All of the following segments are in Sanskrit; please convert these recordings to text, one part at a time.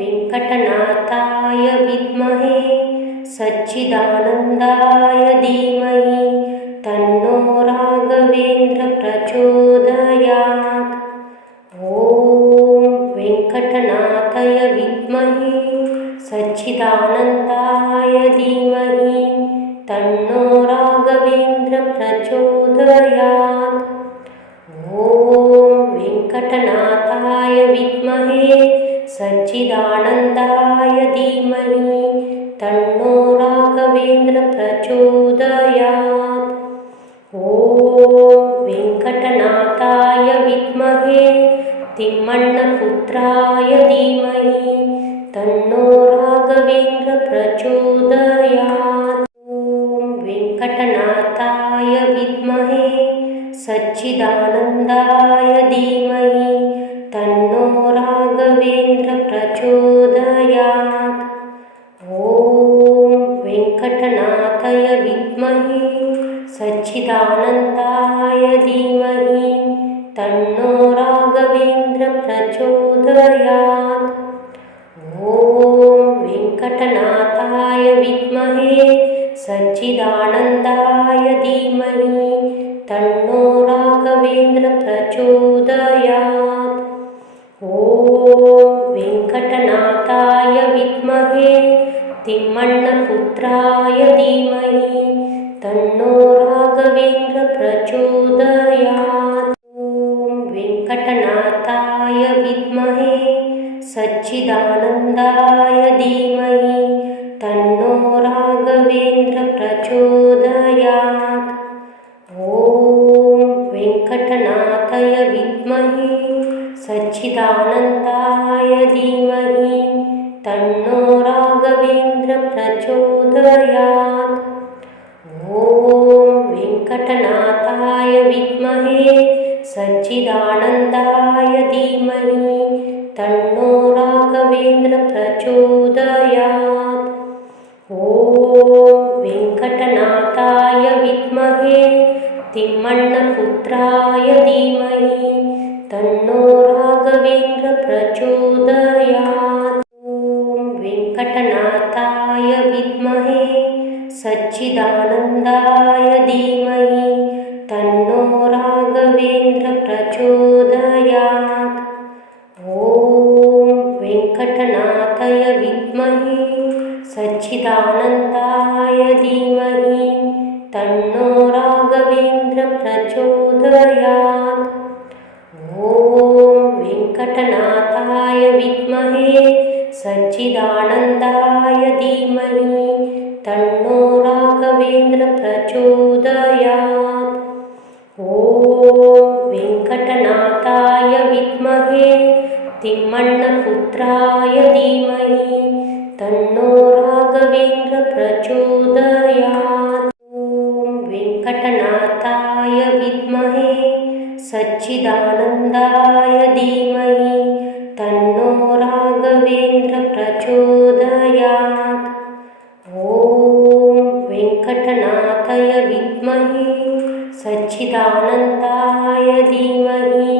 वेङ्कटनाथाय विद्महे सच्चिदानन्दाय धीमहि तन्नो राघवेन्द्र प्रचोदयात्। ॐ वेङ्कटनाथाय विद्महे सच्चिदानन्दाय धीमहि तन्नो राघवेन्द्र प्रचोदयात्। ॐ वेङ्कटनाथाय विद्महे सच्चिदानन्दाय धीमहि तन्नो राघवेन्द्र प्रचोदयात्। ॐ वेङ्कटनाथाय विद्महे तिम्मण्णपुत्राय धीमहि तन्नो राघवेन्द्र प्रचोदयात्। ॐ वेङ्कटनाथाय विद्महे सच्चिदानन्दाय धीमहि तन्नो राघवेन्द्र प्रचोदयात्। ॐ वेङ्कटनाथाय विद्महे सच्चिदानन्दाय धीमहि तन्नो राघवेन्द्र प्रचोदयात्। ॐ वेङ्कटनाथाय विद्महे सच्चिदानन्दाय धीमहि तन्नो राघवेन्द्र प्रचोदयात्। ॐ वेङ्कटनाथाय विद्महे तिम्मण्णपुत्राय धीमहि तन्नो राघवेन्द्र प्रचोदयात्। ॐ वेङ्कटनाथाय विद्महे सच्चिदानन्दाय धीमहि तन्नो राघवेन्द्र प्रचोदयात्। ॐ वेङ्कटनाथाय विद्महे सच्चिदानन्दाय धीमहि तन्नो राघवेन्द्र प्रचोदयात्। ॐ वेङ्कटनाथाय विद्महे सच्चिदानन्दाय धीमहि तन्नो राघवेन्द्र प्रचोदयात्। ॐ वेङ्कटनाथाय विद्महे तिम्मण्णपुत्राय धीमहि तन्नो राघवेन्द्र प्रचोदयात्। ॐ वेङ्कटनाथाय विद्महे सच्चिदानन्दाय धीमहि तन्नो राघवेन्द्र प्रचोदयात्। ॐ वेङ्कटनाथाय विद्महे सच्चिदानन्दाय धीमहि तन्नो राघवेन्द्र प्रचोदयात्। ॐ वेङ्कटनाथाय विद्महे सच्चिदानन्दाय धीमहि तन्नो राघवेन्द्र प्रचोदयात्। ॐ वेङ्कटनाथाय विद्महे तिम्मण्णपुत्राय धीमहि तन्नो राघवेन्द्र प्रचोदयात्। ॐ वेङ्कटनाथाय विद्महे सच्चिदानन्दाय धीमहि तन्नो राघवेन्द्र प्रचोदयात्। ॐ वेङ्कटनाथाय विद्महे सच्चिदानन्दाय धीमहि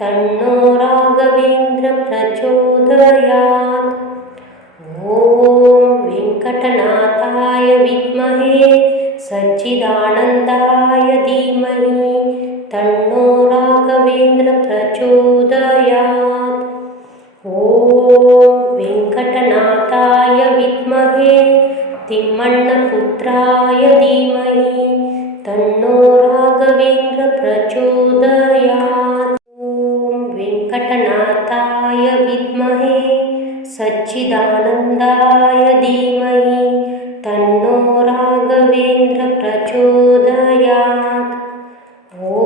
तन्नो राघवेन्द्र प्रचोदयात्। ॐ वेङ्कटनाथाय विद्महे सच्चिदानन्दाय धीमहि तन्नो राघवेन्द्र प्रचोदयात्। ॐ वेङ्कटनाथाय विद्महे तिम्मण्णपुत्राय धीमहि तन्नो राघवेन्द्र प्रचोदयात्। ॐ वेङ्कटनाथाय विद्महे सच्चिदानन्दाय धीमहि तन्नो राघवेन्द्र प्रचोदयात्। ॐ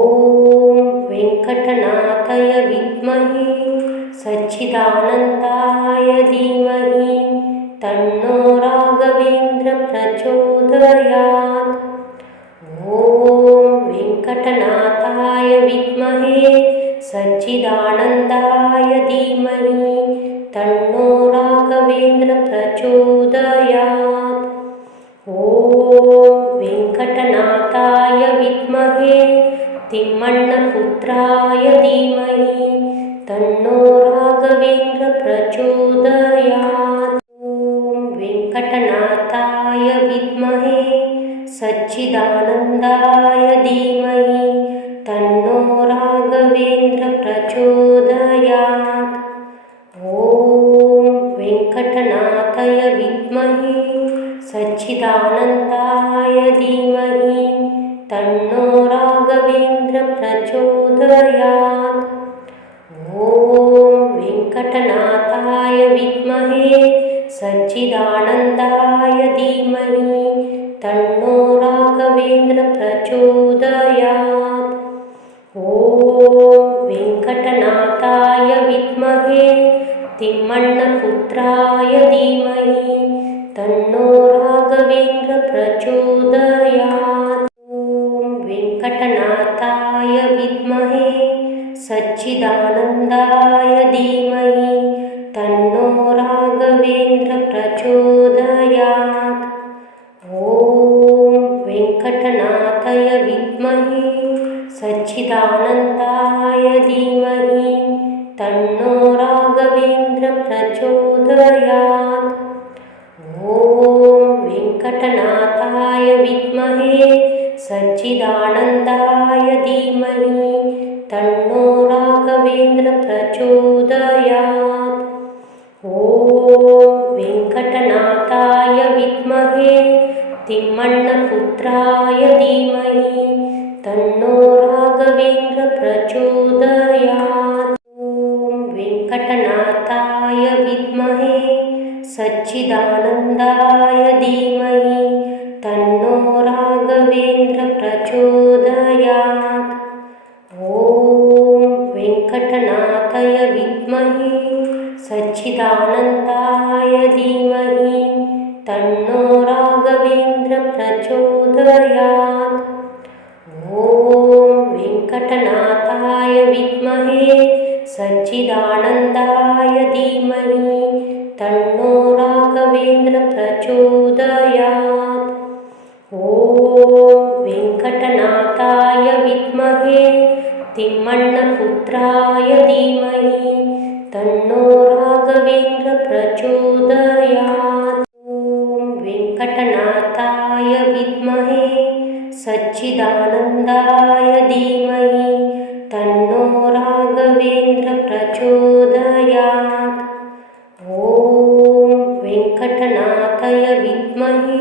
वेङ्कटनाथाय विद्महे सच्चिदानन्दाय धीमहि तन्नो राघवेन्द्र प्रचोदयात्। ॐ वेङ्कटनाथाय विद्महे सच्चिदानन्दाय धीमहि तन्नो राघवेन्द्र प्रचोदयात्। ॐ वेङ्कटनाथाय विद्महे तिम्मण्णपुत्राय धीमहि तन्नो राघवेन्द्र प्रचोदयात्। वेङ्कटनाथाय विद्महे सच्चिदानन्दाय धीमहि तन्नो राघवेन्द्र प्रचोदयात्। ॐ वेङ्कटनाथाय विद्महे तिम्मण्णपुत्राय धीमहि तन्नो राघवेन्द्र प्रचोदयात्। ॐ वेङ्कटनाथाय विद्महे सच्चिदानन्दाय धीमहि तन्नो राघवेन्द्र प्रचोदयात्। ॐ वेङ्कटनाथाय विद्महे सच्चिदानन्दाय धीमहि तन्नो राघवेन्द्र प्रचोदयात्। ॐ वेङ्कटनाथाय विद्महे सच्चिदानन्दाय धीमहि तन्नो राघवेन्द्र प्रचोदयात्। ॐ वेङ्कटनाथाय विद्महे तिम्मण्णपुत्राय धीमहि तन्नो राघवेन्द्र प्रचोदयात्। ॐ वेङ्कटनाथाय विद्महे सच्चिदानन्दाय धीमहि तन्नो राघवेन्द्र प्रचोदयात्। ॐ वेङ्कटनाथाय विद्महे सच्चिदानन्दाय धीमहि तन्नो राघवेन्द्र प्रचोदयात्। ॐ वेङ्कटनाथाय विद्महे सच्चिदानन्दाय धीमहि तन्नो राघवेन्द्र प्रचोदयात्। ॐ वेङ्कटनाथाय विद्महे तिम्मण्णपुत्राय धीमहि तन्नो राघवेन्द्र प्रचोदयात्। ॐ वेङ्कटनाथाय विद्महे सच्चिदानन्दाय धीमहि तन्नो राघवेन्द्र प्रचोदयात्। ॐ वेङ्कटनाथाय विद्महे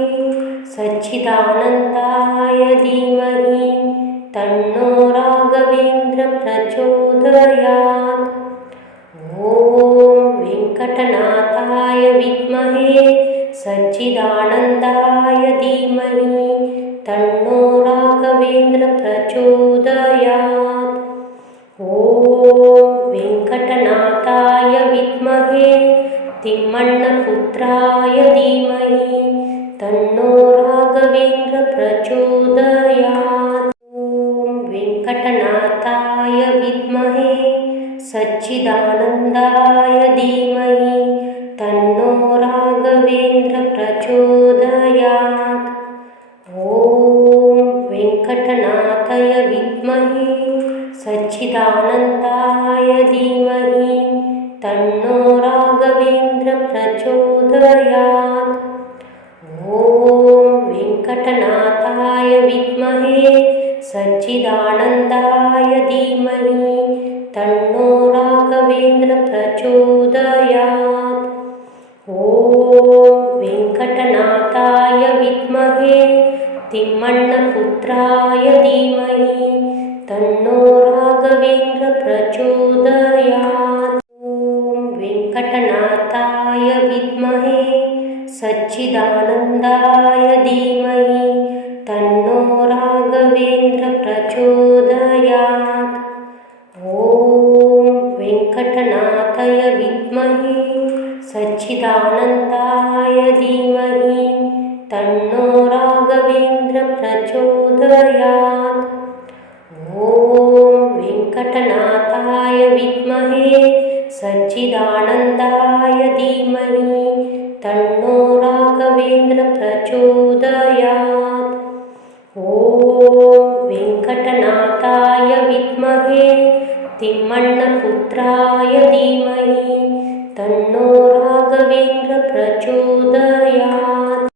सच्चिदानन्दाय धीमहि तन्नो राघवेन्द्र प्रचोदयात्। ॐ वेङ्कटनाथाय विद्महे सच्चिदानन्दाय धीमहि तन्नो राघवेन्द्र प्रचोदयात्। ॐ वेङ्कटनाथाय विद्महे तिम्मण्णपुत्राय धीमहि तन्नो राघवेन्द्र प्रचोदयात्। ॐ वेङ्कटनाथाय विद्महे सच्चिदानन्दाय धीमहि तन्नो राघवेन्द्र प्रचोदयात्। ॐ वेङ्कटनाथाय विद्महे सच्चिदानन्दाय धीमहि तन्नो राघवेन्द्र प्रचोदयात्। ॐ वेङ्कटनाथाय विद्महे सच्चिदानन्दाय धीमहि तन्नो राघवेन्द्र प्रचोदयात्। ॐ वेङ्कटनाथाय विद्महे तिम्मण्णपुत्राय धीमहि तन्नो राघवेन्द्र प्रचोदयात्। ॐ वेङ्कटनाथाय विद्महे सच्चिदानन्दाय धीमहि तन्नो राघवेन्द्र प्रचोदयात्। ॐ वेङ्कटनाथाय विद्महे सच्चिदानन्दाय धीमहि तन्नो राघवेन्द्र प्रचोदयात्। ॐ वेङ्कटनाथाय विद्महे सच्चिदानन्दाय धीमहि तन्नो राघवेन्द्र प्रचोदयात्। ॐ वेङ्कटनाथाय विद्महे तिम्मण्णपुत्राय धीमहि तन्नो राघवेन्द्र प्रचोदयात्।